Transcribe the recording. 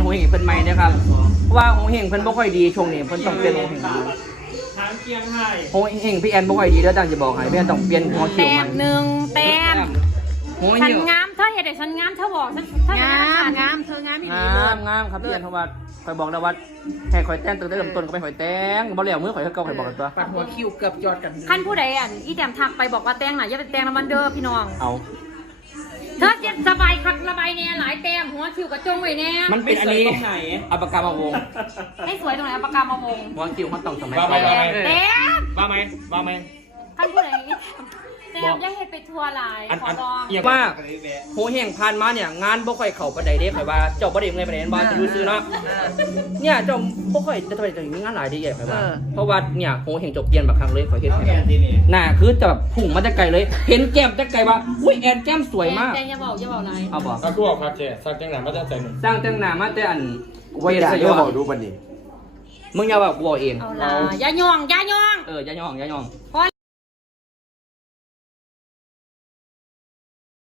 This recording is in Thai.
งเฮงเพิ่นใหม่นะครับเพราะว่าหงเฮงเพิ่นบ่ค่อยดีช่วงนี้เพิ่นต้องเปลี่ยนหงเฮงดีทางเกียงไห้หงเฮงพี่แอนบ่ค่อยดีแล้วจังจะบอกให้พี่แอนต้องเปลี่ยนหัวคิ้วแต้ใหม่มหนึ่งแต้มหงฉัเหี่นยวงามเธอเห็นแต่ฉันงามเธอบอกฉันงามเธองามอีกงามครับพี่แอนเพราะว่าคอยบอกแล้วว่าให้คอยแต่งตั้งแต่เริ่มต้นก็ไปคอยแต่งบ่แล้วมือคอยก็คอยบอกกันตัวปัดหัวคิวเกือบยอดกันขั้นผู้ใดอ่ะอีแต้มทักไปบอกว่าแต่งหน่อยอย่าไปแต่งน้ำมันเด้อพี่น้องเอาเธอจะสบายคักระบายเนี่ยหลายแต้มหัวคิวกระจงไว้เนี่ยมันเป็นอันนี้ตรงไหนเอาปากกามาวงให้สวยตรงไหนเอาปากกามาวงหัวคิ้วมันต้องสมัยว่าไหมแต้มว่าไหมว่าไหมขั้นผู้ใดแต้มอย่าเฮ็ดไปทัวร์หลายขอลองอย่างว่าโหเฮงผ่านมาเนี่ยงานบ่ค่อยเข้าปานใดเด้ข่อยว่าเจ้าบ่ได้เงินปานใดบ่จะอยู่ซื้อเนาะเนี่ยเจ้าบ่ค่อยจะไปมีงานหลายเด้ข่อยว่าเพราะว่าเนี่ยโหเฮงจบเปลี่ยนบักครั้งเลยข่อยเฮ็ดให้น่ะคือจะแบบพุ่งมาแต่ไกลเลย เห็นแก้มแต่ไกลว่าอุ้ยแอนแก้มสวยมากแต้มอย่าบอกหลายเอาบ่ก็คือบอกครับเจ๊สักจังหนังมาจะใส่หนึ่งสร้างแต่งหน้ามาแต่อันไว้ได้ก็บอกดูบันนี้มึงอย่าว่ากูบอกเองเอาล่ะอย่าย่องอย่าย่องอย่าย่องพอ